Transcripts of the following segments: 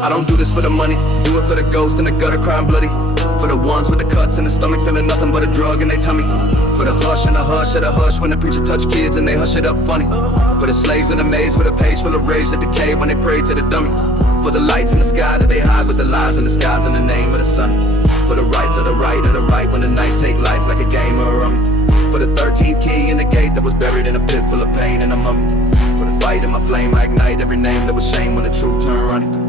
I don't do this for the money, do it for the ghost in the gutter crying bloody. For the ones with the cuts in the stomach feeling nothing but a drug in their tummy. For the hush and the hush of the hush when the preacher touch kids and they hush it up funny. For the slaves in the maze with a page full of rage that decay when they pray to the dummy. For the lights in the sky that they hide with the lies in the skies in the name of the sun. For the rights of the right when the nights take life like a game or a rummy. For the 13th key in the gate that was buried in a pit full of pain and a mummy. For the fight in my flame I ignite every name that was shame when the truth turned running.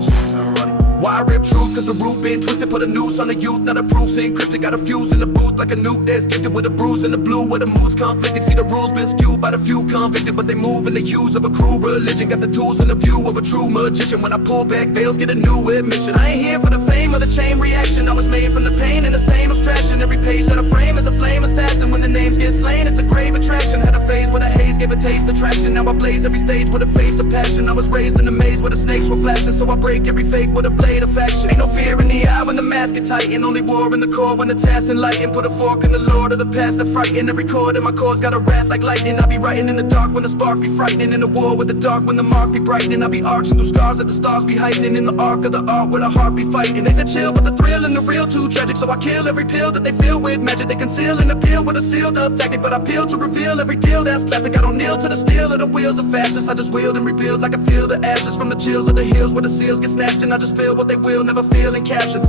Why I rip truth? Cause the root been twisted. Put a noose on the youth, not a proof. Encrypted, got a fuse in the booth like a nuke. That's gifted with a bruise in the blue where the mood's conflicted. See the rules been skewed by the few convicted, but they move in the hues of a cruel religion. Got the tools and the view of a true magician. When I pull back veils, get a new admission. I ain't here for the fame or the chain reaction. I was made from the pain and the same abstraction. Every page that I frame is a flame assassin. When the names get slain, it's a grave attraction. Had a phase where the haze gave a taste attraction. Now I blaze every stage with a face of passion. I was raised in a maze where the snakes were flashing, so I break every fake with a blade of faction. Ain't no fear in the eye when the mask get tightened. Only war in the core when the task enlightened. Put a fork in the lord of the past that frighten. Every chord in my chords got a wrath like lightning. I be writing in the dark when the spark be frightening. In the war with the dark when the mark be brightening. I be arching through scars that the stars be heightening. In the arc of the art where the heart be fighting. They said chill but the thrill and the real too tragic, so I kill every pill that they fill with magic. They conceal and appeal with a sealed up tactic, but I peel to reveal every deal that's plastic. I don't kneel to the steel of the wheels of fascists. I just wield and rebuild like I feel the ashes from the chills of the hills where the seals get snatched. And I just feel what they will never feel in captions.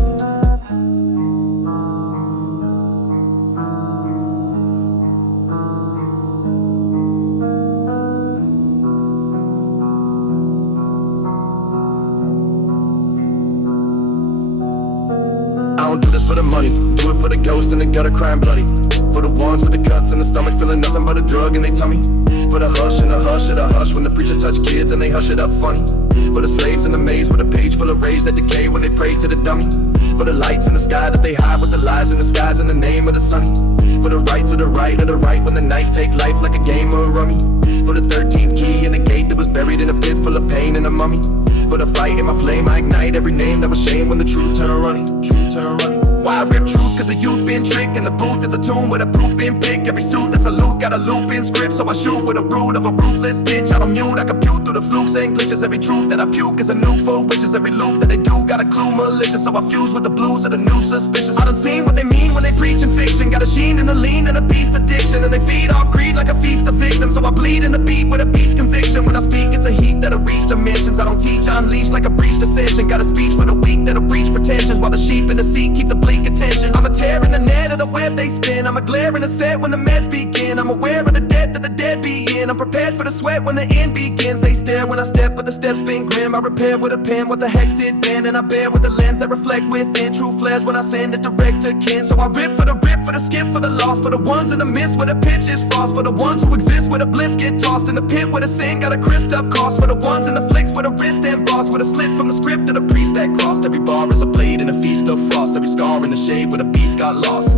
I don't do this for the money, do it for the ghost in the gutter crying bloody. For the ones with the cuts in the stomach feeling nothing but a drug in their tummy. For the hush and the hush of the hush when the preacher touch kids and they hush it up funny. For the slaves in the maze with a page full of rage that decay when they pray to the dummy. For the lights in the sky that they hide with the lies in the skies in the name of the sunny. For the rights of the right when the nights take life like a game or a rummy. For the 13th key in the gate that was buried in a pit full of pain and a mummy. For the fight in my flame I ignite every name that was shame when the truth turned running. Why I rip truth? Cause the youth been tricked. In the booth is a tomb with a proof been picked. Every suit that's a loot got a loop in script, so I shoot with a root of a ruthless bitch. I don't mute, I compute through the flukes and glitches. Every truth that I puke is a nuke for witches. Every loop that they do got a clue malicious, so I fuse with the blues of the new suspicious. I done seen what they mean when they preachin' fiction. Got a sheen and a lean and a beast addiction, and they feed off greed like a feast of victims. So I bleed in the beat with a beast conviction. When I speak it's a heat that'll reach dimensions. I don't teach, I unleash like a breached ascension. Got a speech for the weak that'll breach pretensions, while the sheep in the seat keep the bleak attention. I'm a tear in the net of the web they spin. I'm a glare in the set when the meds begin. I'm aware of the debt that the dead be in. I'm prepared for the sweat when the end begins. They stare when I step, but the steps been grim. I repair with a pen what the hex did bend, and I bear with the lens that reflect within. True flares when I send it direct to kin. So I rip for the skip, for the lost, for the ones in the mist where the pitch is frost. For the ones who exist where the bliss get tossed in the pit where the sin got a crisped up cost. For the ones in the flicks where the wrist and boss, with a slit from the script of the priest that crossed. Every bar is a blade in a feast of frost. Every scar in the shade where the beast got lost.